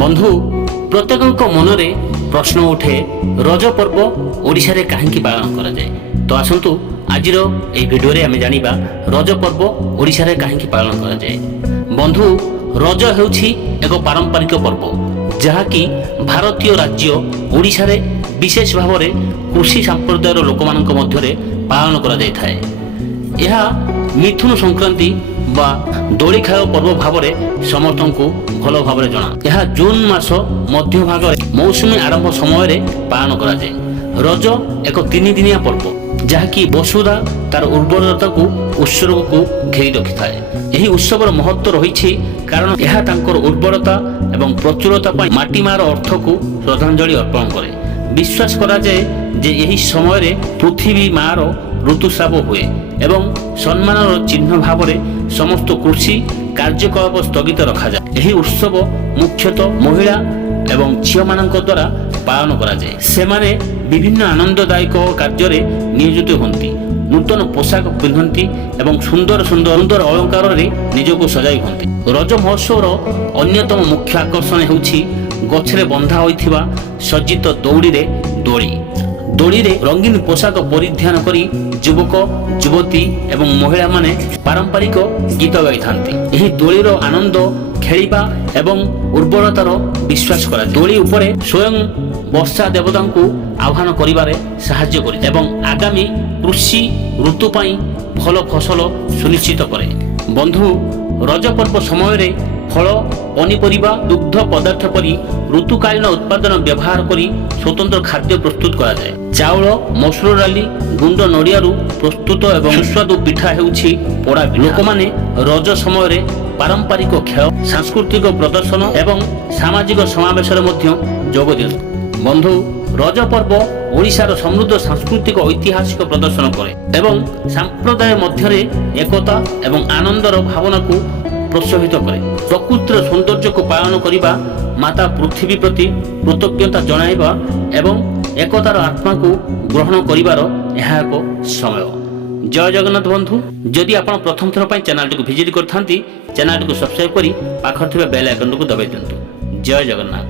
ବନ୍ଧୁ, ପ୍ରତ୍ୟେକଙ୍କ ମନରେ ପ୍ରଶ୍ନ ଉଠେ ରଜ ପର୍ବ ଓଡ଼ିଶାରେ କାହିଁକି ପାଳନ କରାଯାଏ। ତ ଆସନ୍ତୁ ଆଜିର ଏହି ଭିଡ଼ିଓରେ ଆମେ ଜାଣିବା ରଜ ପର୍ବ ଓଡ଼ିଶାରେ କାହିଁକି ପାଳନ କରାଯାଏ। ବନ୍ଧୁ, ରଜ ହେଉଛି ଏକ ପାରମ୍ପରିକ ପର୍ବ ଯାହାକି ଭାରତୀୟ ରାଜ୍ୟ ଓଡ଼ିଶାରେ ବିଶେଷ ଭାବରେ କୃଷି ସମ୍ପ୍ରଦାୟର ଲୋକମାନଙ୍କ ମଧ୍ୟରେ ପାଳନ କରାଯାଇଥାଏ। ଏହା ମିଥୁନ ସଂକ୍ରାନ୍ତି ବା ଦୋଳି ଖେଳ ପର୍ବ ଭାବରେ ସମସ୍ତଙ୍କୁ ଭଲ ଭାବରେ ଜଣା। ଏହା ଜୁନ୍ ମାସ ମଧ୍ୟଭାଗରେ ମୌସୁମୀ ଆରମ୍ଭ ସମୟରେ ପାଳନ କରାଯାଏ। ରଜ ଏକ 3 ଦିନିଆ ପର୍ବ ଯାହାକି ବସୁଧା ତାର ଉର୍ବରତାକୁ ଉତ୍ସର୍ଗକୁ ଘେରି ରଖିଥାଏ। ଏହି ଉତ୍ସବର ମହତ୍ଵ ରହିଛି କାରଣ ଏହା ତାଙ୍କର ଉର୍ବରତା ଏବଂ ପ୍ରଚୁରତା ପାଇଁ ମାଟି ମାର ଅର୍ଥକୁ ଶ୍ରଦ୍ଧାଞ୍ଜଳି ଅର୍ପଣ କରେ। ବିଶ୍ୱାସ କରାଯାଏ ଯେ ଏହି ସମୟରେ ପୃଥିବୀ ମାର ଋତୁସ୍ରାବ ହୁଏ ଏବଂ ସମ୍ମାନର ଚିହ୍ନ ଭାବରେ ସମସ୍ତ କୃଷି କାର୍ଯ୍ୟକଳାପ ସ୍ଥଗିତ ରଖାଯାଏ। ଏହି ଉତ୍ସବ ମୁଖ୍ୟତଃ ମହିଳା ଏବଂ ଝିଅମାନଙ୍କ ଦ୍ୱାରା ପାଳନ କରାଯାଏ। ସେମାନେ ବିଭିନ୍ନ ଆନନ୍ଦଦାୟକ କାର୍ଯ୍ୟରେ ନିୟୋଜିତ ହୁଅନ୍ତି, ନୂତନ ପୋଷାକ ପିନ୍ଧନ୍ତି ଏବଂ ସୁନ୍ଦର ଅଳଙ୍କାରରେ ନିଜକୁ ସଜାଇ ହୁଅନ୍ତି। ରଜ ମହୋତ୍ସବର ଅନ୍ୟତମ ମୁଖ୍ୟ ଆକର୍ଷଣ ହେଉଛି ଗଛରେ ବନ୍ଧା ହୋଇଥିବା ସଜ୍ଜିତ ଦୋଳିରେ ରଙ୍ଗୀନ ପୋଷାକ ପରିଧାନ କରି ଯୁବକ ଯୁବତୀ ଏବଂ ମହିଳାମାନେ ପାରମ୍ପରିକ ଗୀତ ଗାଇଥାନ୍ତି। ଏହି ଦୋଳିର ଆନନ୍ଦ ଖେଳିବା ଏବଂ ଉର୍ବରତାର ବିଶ୍ୱାସ କରାଯାଏ। ଦୋଳି ଉପରେ ସ୍ୱୟଂ ବର୍ଷା ଦେବତାଙ୍କୁ ଆହ୍ୱାନ କରିବାରେ ସାହାଯ୍ୟ କରେ ଏବଂ ଆଗାମୀ କୃଷି ଋତୁ ପାଇଁ ଭଲ ଫସଲ ସୁନିଶ୍ଚିତ କରେ। ବନ୍ଧୁ, ରଜ ପର୍ବ ସମୟରେ ଫଳ, ପନିପରିବା, ଦୁଗ୍ଧ ପଦାର୍ଥ ପରି ଋତୁକାଳୀନ ଉତ୍ପାଦନ ବ୍ୟବହାର କରି ସ୍ୱତନ୍ତ୍ର ଖାଦ୍ୟ ପ୍ରସ୍ତୁତ କରାଯାଏ। ଚାଉଳ, ମସୁର ଡାଲି, ଗୁଣ୍ଡ ନଡ଼ିଆରୁ ପ୍ରସ୍ତୁତ ଏବଂ ସୁସ୍ୱାଦୁ ପିଠା ହେଉଛି ପୋଡ଼ା ପିଠା। ଲୋକମାନେ ରଜ ସମୟରେ ପାରମ୍ପରିକ ଖେଳ, ସାଂସ୍କୃତିକ ପ୍ରଦର୍ଶନ ଏବଂ ସାମାଜିକ ସମାବେଶରେ ମଧ୍ୟ ଯୋଗ ଦିଅନ୍ତି। ବନ୍ଧୁ, ରଜ ପର୍ବ ଓଡ଼ିଶାର ସମୃଦ୍ଧ ସାଂସ୍କୃତିକ ଐତିହାସିକ ପ୍ରଦର୍ଶନ କରେ ଏବଂ ସମ୍ପ୍ରଦାୟ ମଧ୍ୟରେ ଏକତା ଏବଂ ଆନନ୍ଦର ଭାବନାକୁ ପ୍ରୋତ୍ସାହିତ କରେ। ପ୍ରକୃତିର ସୌନ୍ଦର୍ଯ୍ୟକୁ ପାଳନ କରିବା, ମାତା ପୃଥିବୀ ପ୍ରତି କୃତଜ୍ଞତା ଜଣାଇବା ଏବଂ ଏକତାର ଆତ୍ମାକୁ ଗ୍ରହଣ କରିବାର ଏହା ଏକ ସମୟ। ଜୟ ଜଗନ୍ନାଥ। ବନ୍ଧୁ, ଯଦି ଆପଣ ପ୍ରଥମ ଥର ପାଇଁ ଚ୍ୟାନେଲଟିକୁ ଭିଜିଟ୍ କରିଥାନ୍ତି, ଚ୍ୟାନେଲଟିକୁ ସବସ୍କ୍ରାଇବ୍ କରି ପାଖରେ ଥିବା ବେଲ୍ ଆଇକନଟିକୁ ଦବାଇ ଦିଅନ୍ତୁ। ଜୟ ଜଗନ୍ନାଥ।